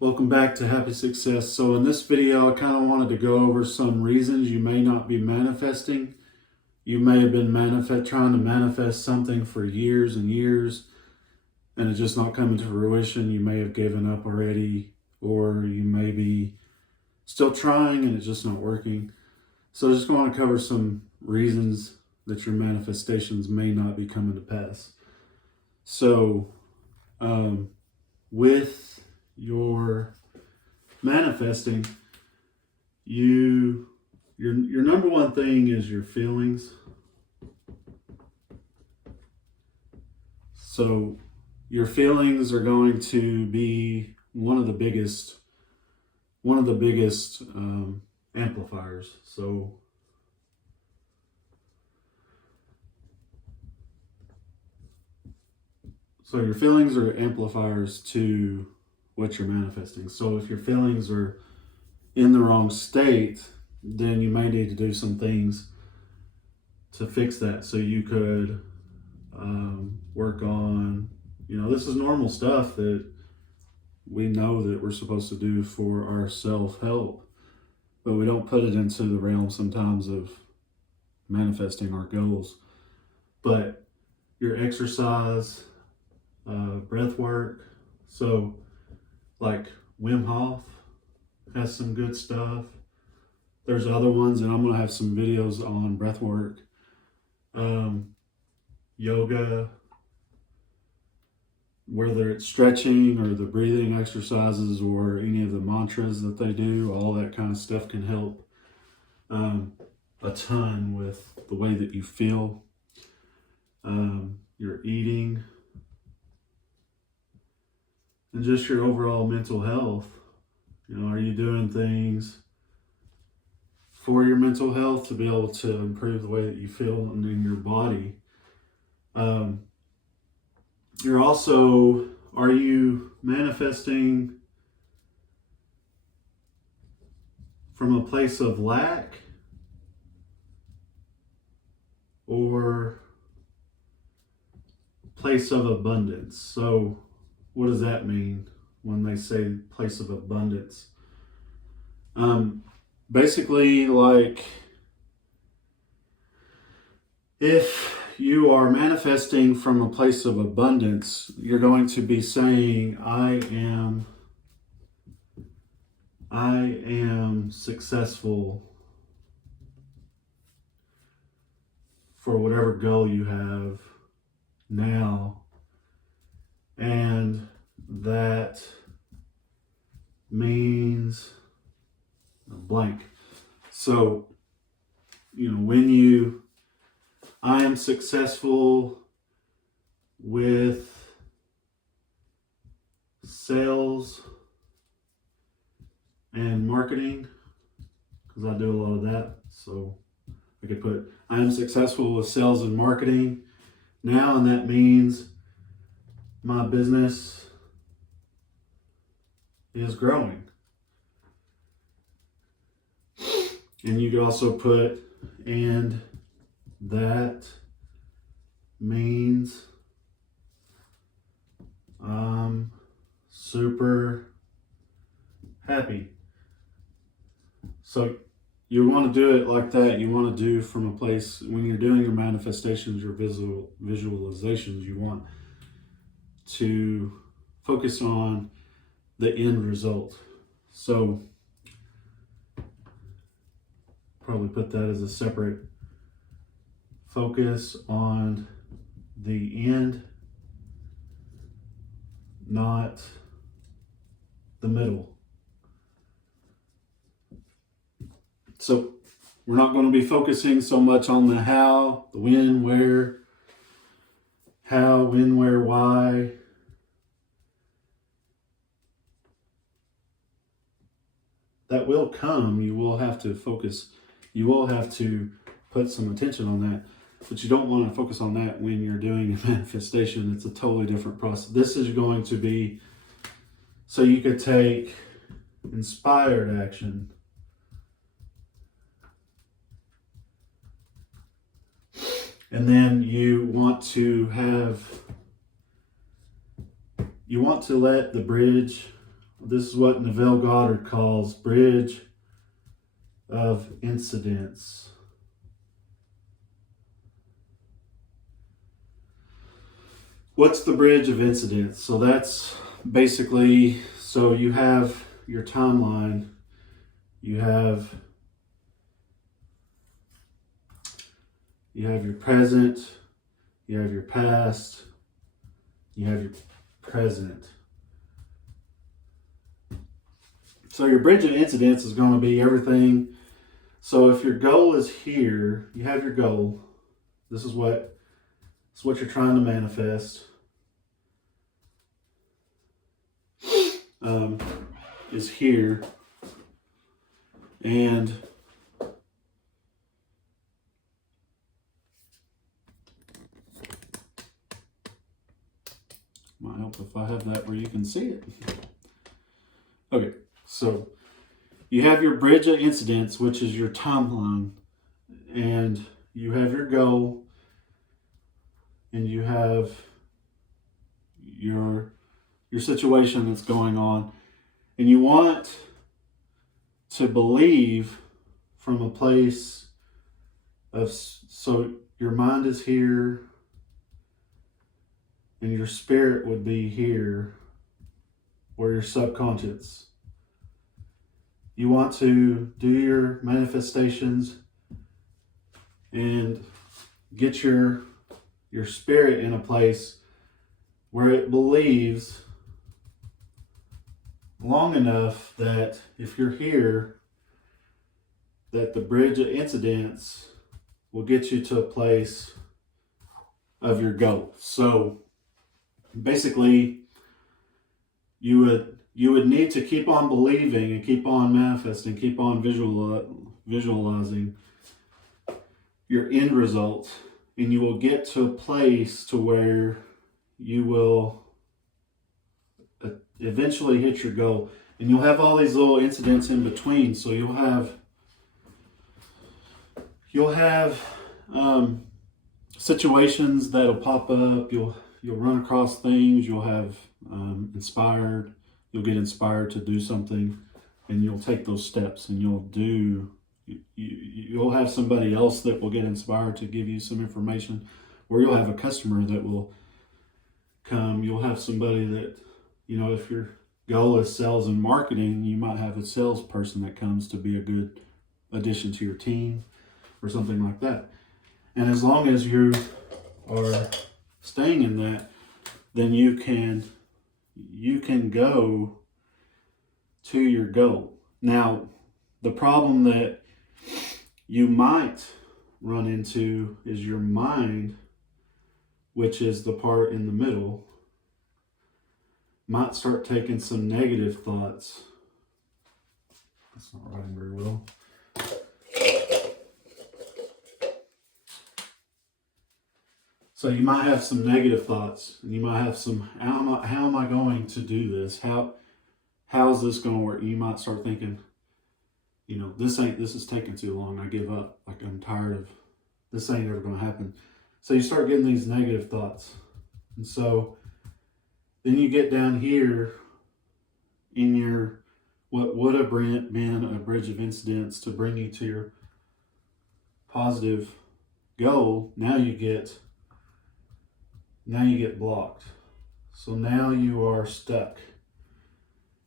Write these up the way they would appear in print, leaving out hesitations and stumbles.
Welcome back to Happy Success. So in this video, I kind of wanted to go over some reasons you may not be manifesting. You may have been trying to manifest something for years and years, and it's just not coming to fruition. You may have given up already, or you may be still trying and it's just not working. So I just want to cover some reasons that your manifestations may not be coming to pass. So with your manifesting, your number one thing is your feelings. So your feelings are going to be one of the biggest amplifiers. So your feelings are amplifiers to what you're manifesting. So if your feelings are in the wrong state, then you may need to do some things to fix that. So you could work on, this is normal stuff that we know that we're supposed to do for our self-help, but we don't put it into the realm sometimes of manifesting our goals. But your exercise, breath work, so like Wim Hof has some good stuff. There's other ones, and I'm going to have some videos on breath work, yoga, whether it's stretching or the breathing exercises or any of the mantras that they do. All that kind of stuff can help a ton with the way that you feel. Your eating, and just your overall mental health. Are you doing things for your mental health to be able to improve the way that you feel and in your body? Are you manifesting from a place of lack or place of abundance? So what does that mean when they say place of abundance? Basically, like, if you are manifesting from a place of abundance, you're going to be saying, I am successful for whatever goal you have now. And that means blank. So, when I am successful with sales and marketing, because I do a lot of that. So I could put, I am successful with sales and marketing now, and that means my business is growing. And you could also put, and that means I'm super happy. So you want to do it like that. You want to do from a place, when you're doing your manifestations, your visualizations, you want to focus on the end result. So probably put that as a separate focus on the end, not the middle. So we're not going to be focusing so much on the how, the when, where, how, when, where, why. That will come. You will have to focus. You will have to put some attention on that. But you don't want to focus on that when you're doing a manifestation. It's a totally different process. This is going to be, so you could take inspired action. And then you want to let the bridge, this is what Neville Goddard calls bridge of incidents. What's the bridge of incidents? So that's basically, so you have your timeline, you have your present, you have your past, you have your present. So your bridge of incidents is going to be everything. So if your goal is here, you have your goal. This is what you're trying to manifest. Is here, and might help if I have that where you can see it. Okay, so you have your bridge of incidents, which is your timeline, and you have your goal, and you have your situation that's going on, and you want to believe from a place of, so your mind is here and your spirit would be here, or your subconscious. You want to do your manifestations and get your spirit in a place where it believes long enough that if you're here, that the bridge of incidents will get you to a place of your goal. So basically, you would need to keep on believing and keep on manifesting, keep on visualizing your end result, and you will get to a place to where you will eventually hit your goal. And you'll have all these little incidents in between. So you'll have situations that'll pop up. You'll run across things. You'll have inspired. You'll get inspired to do something, and you'll take those steps, and you'll have somebody else that will get inspired to give you some information, or you'll have a customer that will come. You'll have somebody that, if your goal is sales and marketing, you might have a salesperson that comes to be a good addition to your team or something like that. And as long as you are staying in that, then you can go to your goal. Now, the problem that you might run into is your mind, which is the part in the middle, might start taking some negative thoughts. That's not writing very well. So you might have some negative thoughts, and you might have some, how am I going to do this? How is this going to work? You might start thinking, this is taking too long. I give up. Like, I'm tired of this. Ain't ever going to happen. So you start getting these negative thoughts, and so then you get down here in your what would have been a bridge of incidents to bring you to your positive goal. Now you get blocked. So now you are stuck,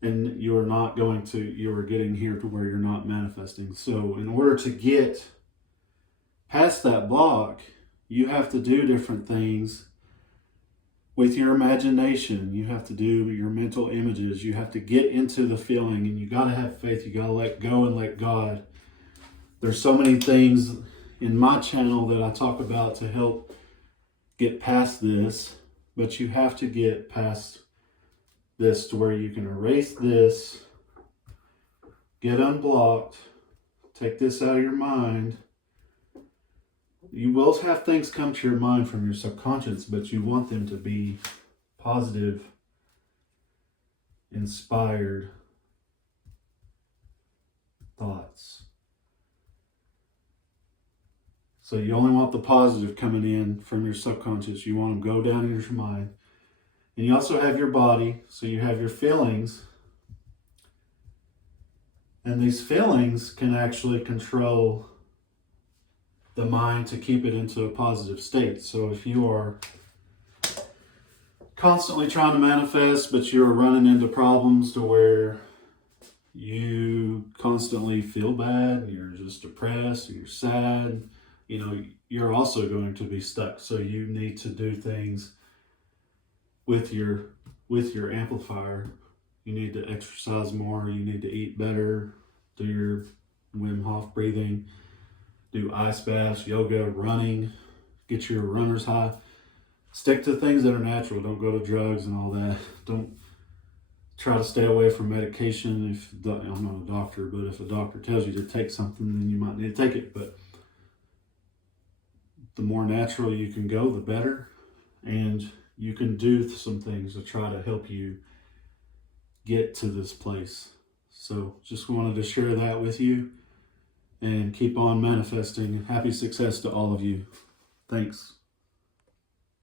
and you are getting here to where you're not manifesting. So in order to get past that block, you have to do different things with your imagination. You have to do your mental images. You have to get into the feeling, and you got to have faith. You got to let go and let God. There's so many things in my channel that I talk about to help get past this, but you have to get past this to where you can erase this, get unblocked, take this out of your mind. You will have things come to your mind from your subconscious, but you want them to be positive, inspired thoughts. So you only want the positive coming in from your subconscious. You want them to go down in your mind. And you also have your body, so you have your feelings. And these feelings can actually control the mind to keep it into a positive state. So if you are constantly trying to manifest, but you're running into problems to where you constantly feel bad and you're just depressed and you're sad, you know, you're also going to be stuck. So you need to do things with your amplifier. You need to exercise more, you need to eat better, do your Wim Hof breathing, do ice baths, yoga, running, get your runner's high. Stick to things that are natural. Don't go to drugs and all that. Don't try to stay away from medication. If I'm not a doctor, but if a doctor tells you to take something, then you might need to take it. But the more natural you can go, the better. And you can do some things to try to help you get to this place. So just wanted to share that with you and keep on manifesting. Happy success to all of you. Thanks.